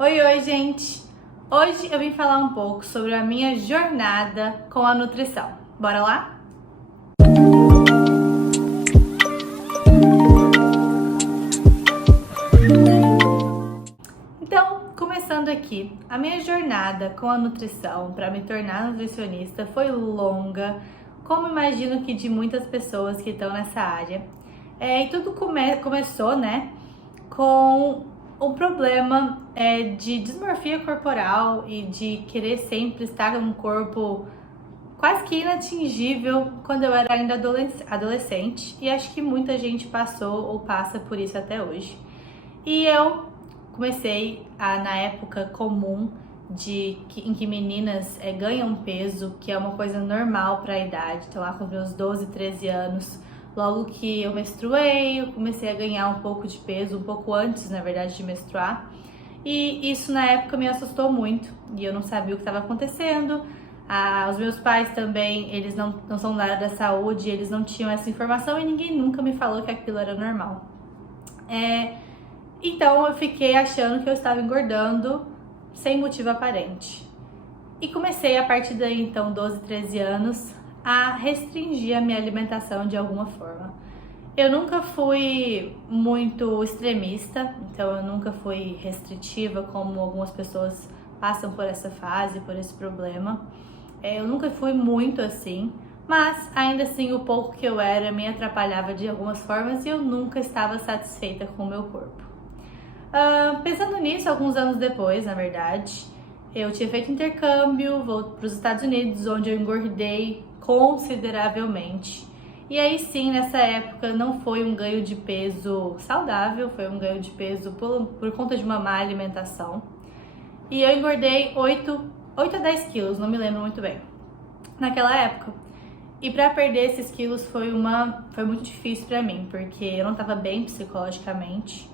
Oi, gente! Hoje eu vim falar um pouco sobre a minha jornada com a nutrição. Bora lá? Então, começando aqui, a minha jornada com a nutrição para me tornar nutricionista foi longa, como imagino que de muitas pessoas que estão nessa área. E tudo começou, né, com um problema de dismorfia corporal e de querer sempre estar num corpo quase que inatingível quando eu era ainda adolescente, e acho que muita gente passou ou passa por isso até hoje. E eu comecei na época comum em que meninas ganham peso, que é uma coisa normal para a idade, então lá com meus 12, 13 anos. Logo que eu menstruei, eu comecei a ganhar um pouco de peso, um pouco antes, na verdade, de menstruar. E isso na época me assustou muito e eu não sabia o que estava acontecendo. Os meus pais também, eles não são da área da saúde, eles não tinham essa informação e ninguém nunca me falou que aquilo era normal. Então eu fiquei achando que eu estava engordando sem motivo aparente. E comecei a partir daí, então, 12, 13 anos, a restringir a minha alimentação de alguma forma. Eu nunca fui muito extremista, então eu nunca fui restritiva, como algumas pessoas passam por essa fase, por esse problema. Eu nunca fui muito assim, mas ainda assim o pouco que eu era me atrapalhava de algumas formas e eu nunca estava satisfeita com o meu corpo. Pensando nisso, alguns anos depois, na verdade, eu tinha feito intercâmbio, vou para os Estados Unidos, onde eu engordei consideravelmente. E aí sim, nessa época não foi um ganho de peso saudável, foi um ganho de peso por conta de uma má alimentação. E eu engordei 8 a 10 quilos, não me lembro muito bem, naquela época. E para perder esses quilos foi muito difícil para mim, porque eu não estava bem psicologicamente.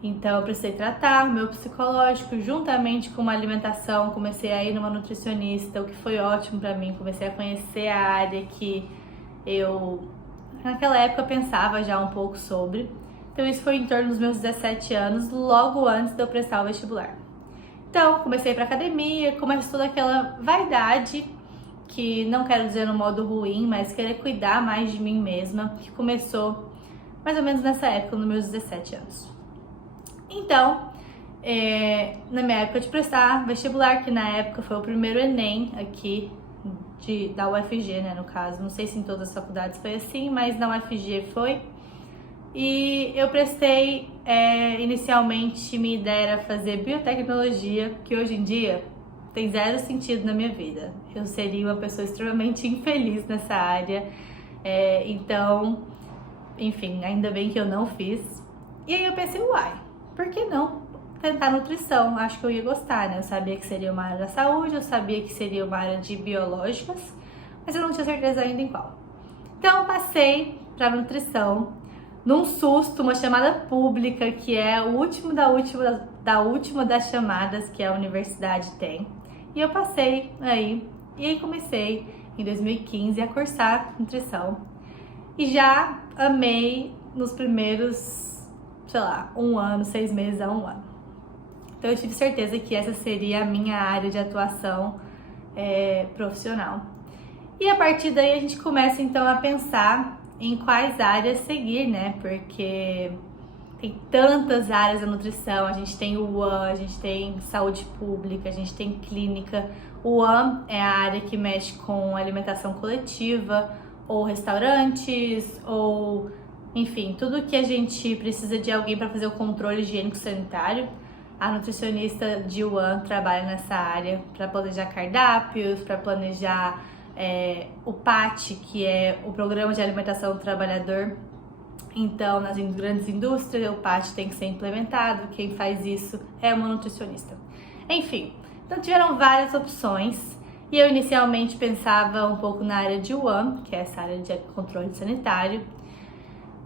Então eu precisei tratar o meu psicológico juntamente com uma alimentação, comecei a ir numa nutricionista, o que foi ótimo pra mim, comecei a conhecer a área que eu naquela época pensava já um pouco sobre. Então isso foi em torno dos meus 17 anos, logo antes de eu prestar o vestibular. Então comecei pra academia, começou toda aquela vaidade, que não quero dizer no modo ruim, mas querer cuidar mais de mim mesma, que começou mais ou menos nessa época, nos meus 17 anos. Então, na minha época de prestar vestibular, que na época foi o primeiro Enem aqui da UFG, né, no caso. Não sei se em todas as faculdades foi assim, mas na UFG foi. E eu prestei, inicialmente minha ideia era fazer biotecnologia, que hoje em dia tem zero sentido na minha vida. Eu seria uma pessoa extremamente infeliz nessa área. Então, enfim, ainda bem que eu não fiz. E aí eu pensei, uai, por que não tentar nutrição? Acho que eu ia gostar, né? Eu sabia que seria uma área da saúde, eu sabia que seria uma área de biológicas, mas eu não tinha certeza ainda em qual. Então passei para nutrição, num susto, uma chamada pública, que é o último da última das chamadas que a universidade tem. E eu passei aí, e aí comecei em 2015 a cursar nutrição. E já amei nos primeiros, sei lá, 1 ano, 6 meses a 1 ano. Então eu tive certeza que essa seria a minha área de atuação profissional. E a partir daí a gente começa então a pensar em quais áreas seguir, né? Porque tem tantas áreas da nutrição, a gente tem o UAN, a gente tem saúde pública, a gente tem clínica. O UAN é a área que mexe com alimentação coletiva, ou restaurantes, ou enfim, tudo que a gente precisa de alguém para fazer o controle higiênico-sanitário. A nutricionista de UAN trabalha nessa área para planejar cardápios, para planejar o PAT, que é o Programa de Alimentação do Trabalhador. Então, nas grandes indústrias, o PAT tem que ser implementado, quem faz isso é uma nutricionista. Enfim, então tiveram várias opções. E eu inicialmente pensava um pouco na área de UAN, que é essa área de controle sanitário.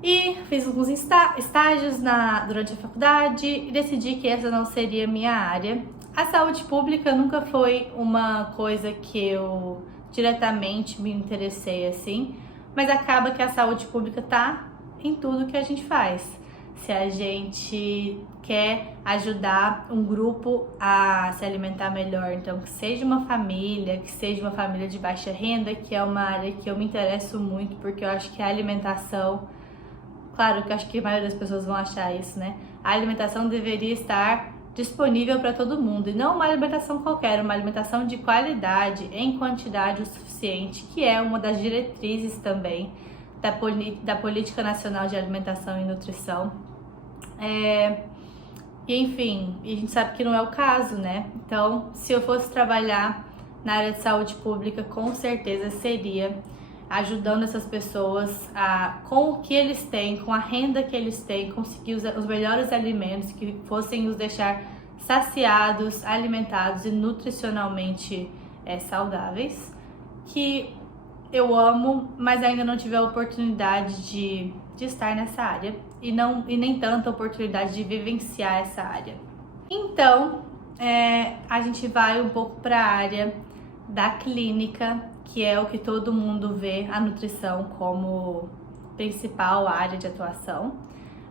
E fiz alguns estágios durante a faculdade e decidi que essa não seria a minha área. A saúde pública nunca foi uma coisa que eu diretamente me interessei assim, mas acaba que a saúde pública tá em tudo que a gente faz. se a gente quer ajudar um grupo a se alimentar melhor. Então, que seja uma família de baixa renda, que é uma área que eu me interesso muito, porque eu acho que a alimentação, claro que eu acho que a maioria das pessoas vão achar isso, né? A alimentação deveria estar disponível para todo mundo, e não uma alimentação qualquer, uma alimentação de qualidade, em quantidade o suficiente, que é uma das diretrizes também da Política Nacional de Alimentação e Nutrição. E enfim, a gente sabe que não é o caso, né? Então, se eu fosse trabalhar na área de saúde pública, com certeza seria ajudando essas pessoas com o que eles têm, com a renda que eles têm, conseguir os melhores alimentos que fossem os deixar saciados, alimentados e nutricionalmente saudáveis, que eu amo, mas ainda não tive a oportunidade de estar nessa área e nem tanta oportunidade de vivenciar essa área. Então, a gente vai um pouco para a área da clínica, que é o que todo mundo vê a nutrição como principal área de atuação.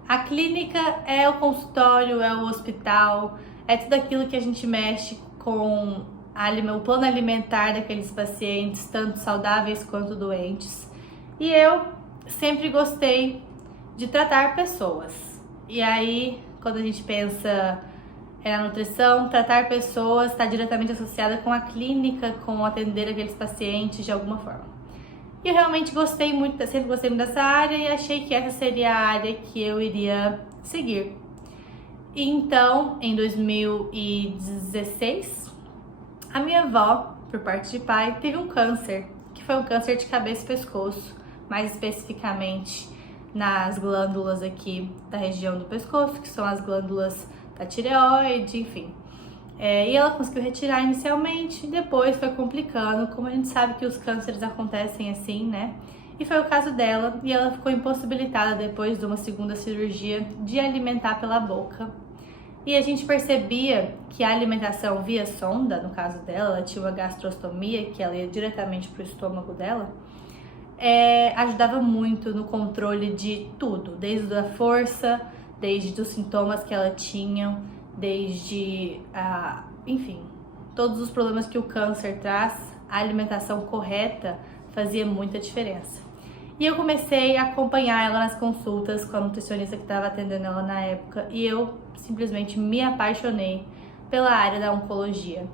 A clínica é o consultório, é o hospital, é tudo aquilo que a gente mexe com o plano alimentar daqueles pacientes, tanto saudáveis quanto doentes. E eu sempre gostei de tratar pessoas. E aí, quando a gente pensa na nutrição, tratar pessoas está diretamente associada com a clínica, com atender aqueles pacientes de alguma forma. E eu realmente gostei muito, sempre gostei muito dessa área e achei que essa seria a área que eu iria seguir. E então, em 2016, a minha avó, por parte de pai, teve um câncer, que foi um câncer de cabeça e pescoço, mais especificamente nas glândulas aqui da região do pescoço, que são as glândulas da tireoide, enfim. E ela conseguiu retirar inicialmente, depois foi complicando, como a gente sabe que os cânceres acontecem assim, né? E foi o caso dela, e ela ficou impossibilitada depois de uma segunda cirurgia de alimentar pela boca. E a gente percebia que a alimentação via sonda, no caso dela, ela tinha uma gastrostomia, que ela ia diretamente para o estômago dela, ajudava muito no controle de tudo, desde a força, desde os sintomas que ela tinha, desde, enfim, todos os problemas que o câncer traz, a alimentação correta fazia muita diferença. E eu comecei a acompanhar ela nas consultas com a nutricionista que estava atendendo ela na época, e eu simplesmente me apaixonei pela área da oncologia.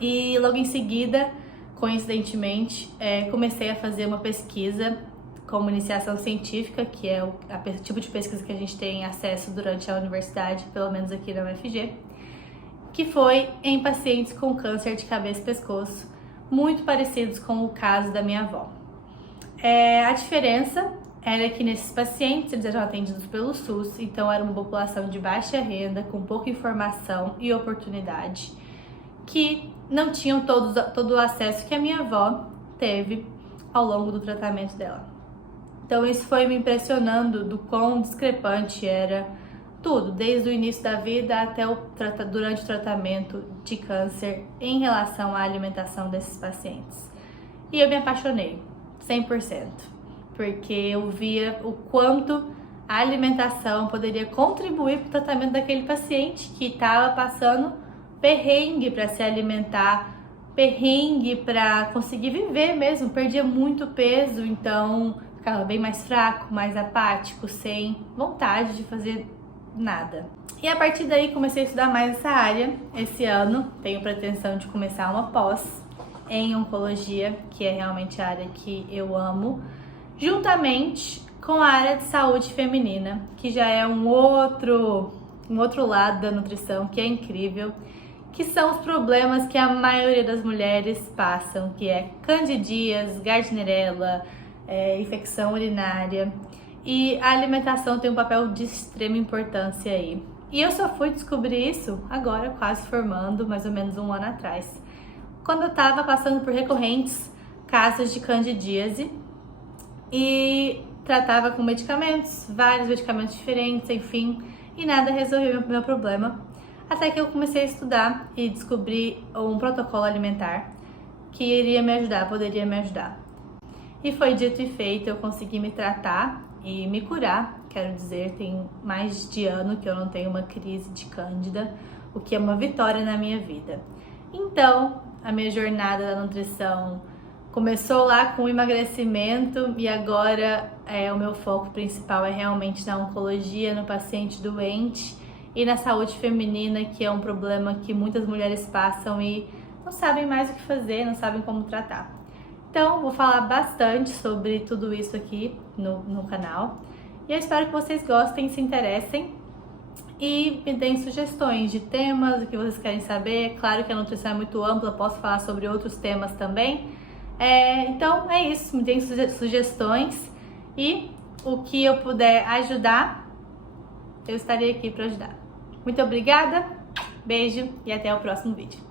E logo em seguida, coincidentemente, comecei a fazer uma pesquisa como iniciação científica, que é o tipo de pesquisa que a gente tem acesso durante a universidade, pelo menos aqui na UFG, que foi em pacientes com câncer de cabeça e pescoço, muito parecidos com o caso da minha avó. A diferença era que nesses pacientes eles eram atendidos pelo SUS, então era uma população de baixa renda, com pouca informação e oportunidade, que não tinham todo o acesso que a minha avó teve ao longo do tratamento dela. Então isso foi me impressionando do quão discrepante era tudo, desde o início da vida até durante o tratamento de câncer em relação à alimentação desses pacientes. E eu me apaixonei, 100%, porque eu via o quanto a alimentação poderia contribuir para o tratamento daquele paciente que estava passando perrengue para se alimentar, perrengue para conseguir viver mesmo, perdia muito peso, então ficava bem mais fraco, mais apático, sem vontade de fazer nada. E a partir daí comecei a estudar mais essa área. Esse ano tenho pretensão de começar uma pós em oncologia, que é realmente a área que eu amo, juntamente com a área de saúde feminina, que já é um outro lado da nutrição que é incrível, que são os problemas que a maioria das mulheres passam, que é candidíase, gardnerella, infecção urinária, e a alimentação tem um papel de extrema importância aí. E eu só fui descobrir isso agora, quase formando, mais ou menos um ano atrás, quando eu estava passando por recorrentes casos de candidíase e tratava com medicamentos, vários medicamentos diferentes, enfim, e nada resolveu meu problema. Até que eu comecei a estudar e descobri um protocolo alimentar que iria me ajudar, poderia me ajudar. E foi dito e feito, eu consegui me tratar e me curar. Quero dizer, tem mais de ano que eu não tenho uma crise de cândida, o que é uma vitória na minha vida. Então, a minha jornada da nutrição começou lá com o emagrecimento e agora o meu foco principal é realmente na oncologia, no paciente doente e na saúde feminina, que é um problema que muitas mulheres passam e não sabem mais o que fazer, não sabem como tratar. Então, vou falar bastante sobre tudo isso aqui no canal. E eu espero que vocês gostem, se interessem e me deem sugestões de temas, o que vocês querem saber. Claro que a nutrição é muito ampla, posso falar sobre outros temas também. Então, é isso. Me deem sugestões e o que eu puder ajudar, eu estarei aqui para ajudar. Muito obrigada, beijo e até o próximo vídeo.